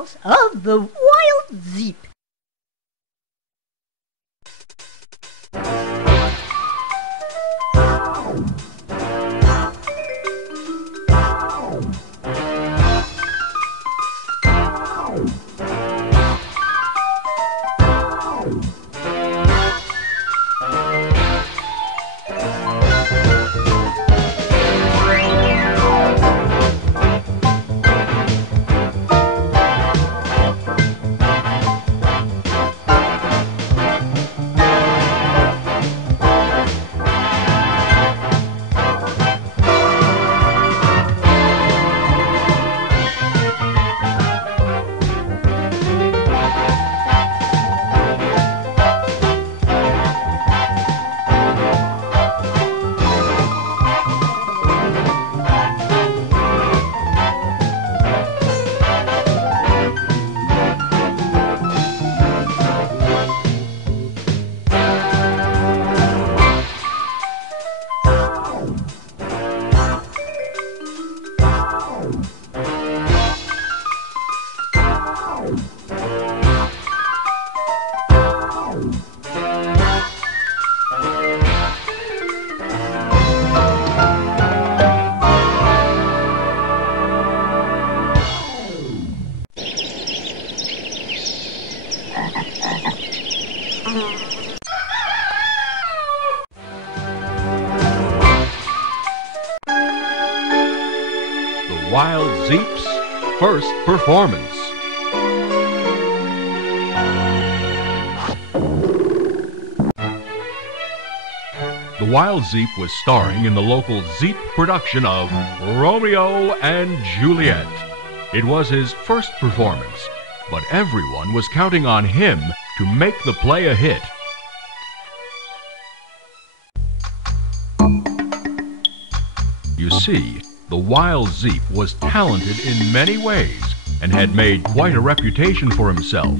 tales of the Wild Zeep. Wild Zeep's first performance. The Wild Zeep was starring in the local Zeep production of Romeo and Juliet. It was his first performance, but everyone was counting on him to make the play a hit. You see, the Wild Zeep was talented in many ways and had made quite a reputation for himself.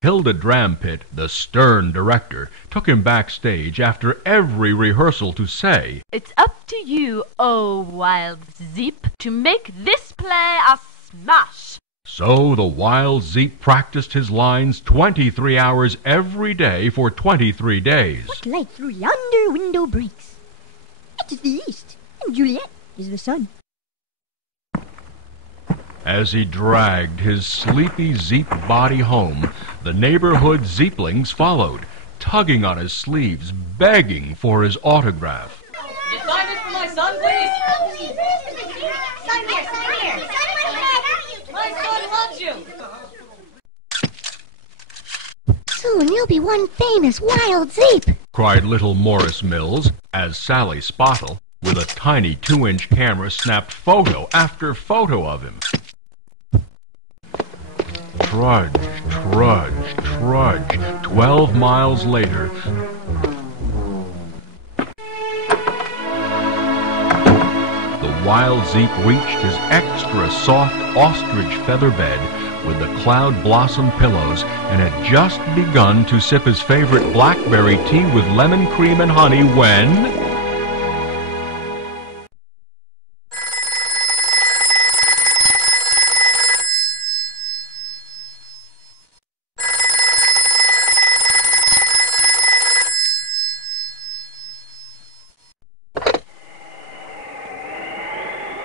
Hilda Drampit, the stern director, took him backstage after every rehearsal to say, "It's up to you, oh Wild Zeep, to make this play a smash." So the Wild Zeep practiced his lines 23 hours every day for 23 days. What light through yonder window breaks? It is the east, and Juliet is the sun. As he dragged his sleepy Zeep body home, the neighborhood Zeeplings followed, tugging on his sleeves, begging for his autograph. Can you sign this for my son, please? Sign here, sign here. My son loves you. Soon you'll be one famous Wild Zeep, cried little Morris Mills, as Sally Spottle, with a tiny 2-inch camera, snapped photo after photo of him. Trudge, trudge, trudge. 12 miles later, the Wild Zeep reached his extra soft ostrich feather bed with the cloud blossom pillows and had just begun to sip his favorite blackberry tea with lemon cream and honey when...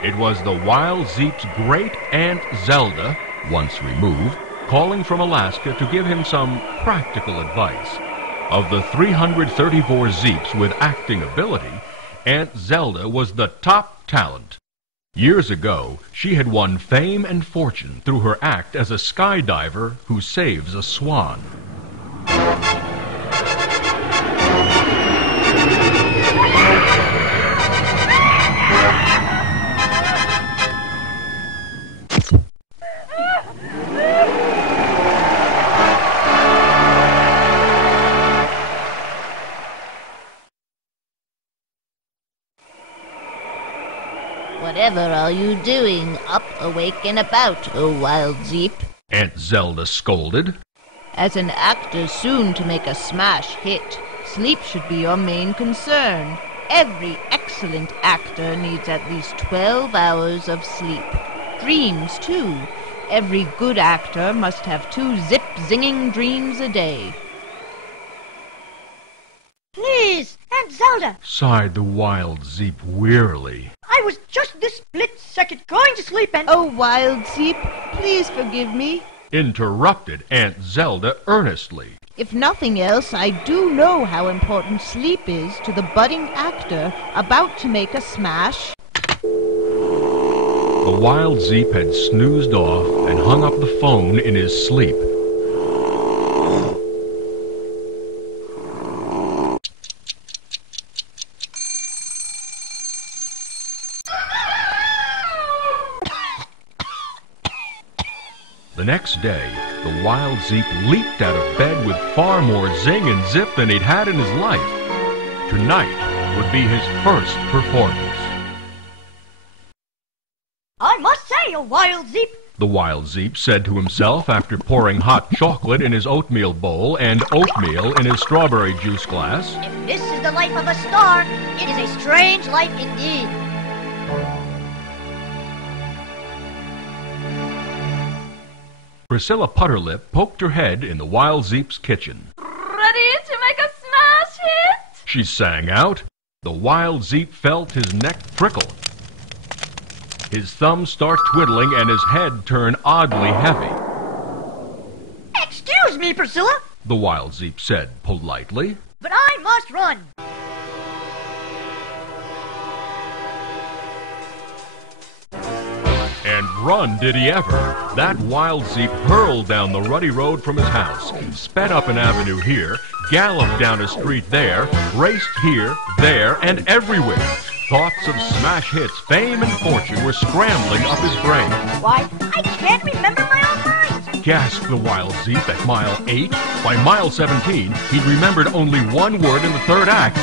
It was the Wild Zeep's great aunt Zelda, once removed, calling from Alaska to give him some practical advice. Of the 334 Zeeps with acting ability, Aunt Zelda was the top talent. Years ago, she had won fame and fortune through her act as a skydiver who saves a swan. Whatever are you doing, up, awake, and about, O Wild Zeep? Aunt Zelda scolded. As an actor soon to make a smash hit, sleep should be your main concern. Every extra excellent actor needs at least 12 hours of sleep. Dreams, too. Every good actor must have 2 zip-zinging dreams a day. Please, Aunt Zelda. sighed the wild Zeep wearily. I was just this split second going to sleep and... Oh, Wild Zeep, please forgive me. Interrupted Aunt Zelda earnestly. If nothing else, I do know how important sleep is to the budding actor about to make a smash. The wild Zeep had snoozed off and hung up the phone in his sleep. The next day, the wild Zeep leaped out of bed with far more zing and zip than he'd had in his life. Tonight would be his first performance. I must say, a wild Zeep. The wild Zeep said to himself after pouring hot chocolate in his oatmeal bowl and oatmeal in his strawberry juice glass. If this is the life of a star, it is a strange life indeed. Priscilla Putterlip poked her head in the wild Zeep's kitchen. Ready to make a smash hit? She sang out. The wild Zeep felt his neck prickle. His thumbs start twiddling and his head turn oddly heavy. Excuse me, Priscilla, The wild Zeep said politely. but I must run. And run did he ever. That wild Zeep hurled down the rutty road from his house, sped up an avenue here, galloped down a street there, raced here, there, and everywhere. Thoughts of smash hits, fame, and fortune were scrambling up his brain. Why, I can't remember my own lines. Gasped the wild Zeep at mile 8. By mile 17, he'd remembered only one word in the third act.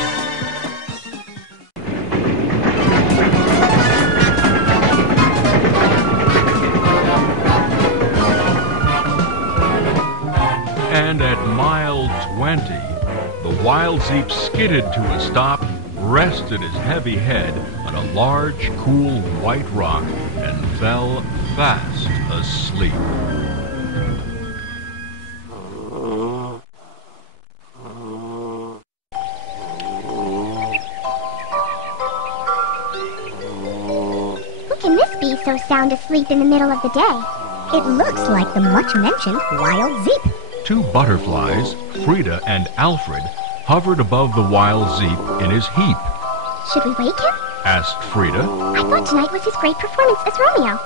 And at mile 20, the wild Zeep skidded to a stop, rested his heavy head on a large, cool white rock, and fell fast asleep. Who can this be so sound asleep in the middle of the day? It looks like the much-mentioned Wild Zeep. 2 butterflies, Frida and Alfred, hovered above the wild Zeep in his heap. Should we wake him? Asked Frida. I thought tonight was his great performance as Romeo.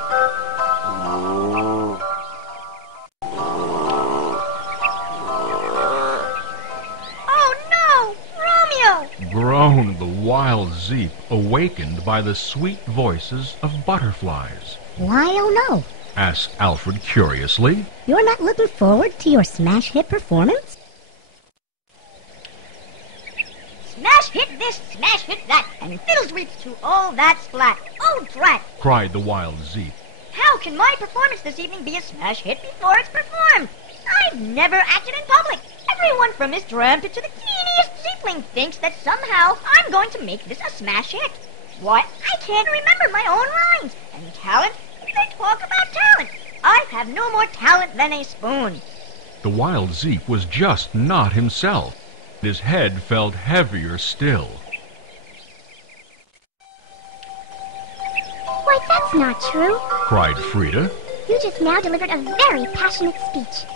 Oh no, Romeo! Groaned the wild Zeep, awakened by the sweet voices of butterflies. Why, oh no. Asked Alfred curiously. You're not looking forward to your smash hit performance? Smash hit this, smash hit that, and fiddle sweeps to all that splat. Oh, drat! Cried the wild Zeep. How can my performance this evening be a smash hit before it's performed? I've never acted in public. Everyone from Miss Trampet to the teeniest zeepling thinks that somehow I'm going to make this a smash hit. What? I can't remember my own lines. And talent? They talk about talent. I have no more talent than a spoon. The wild Zeep was just not himself. His head felt heavier still. Why, that's not true. Cried Frida. You just now delivered a very passionate speech.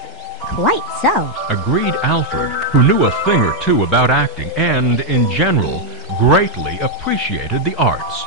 Quite so. Agreed Alfred, who knew a thing or two about acting and, in general, greatly appreciated the arts.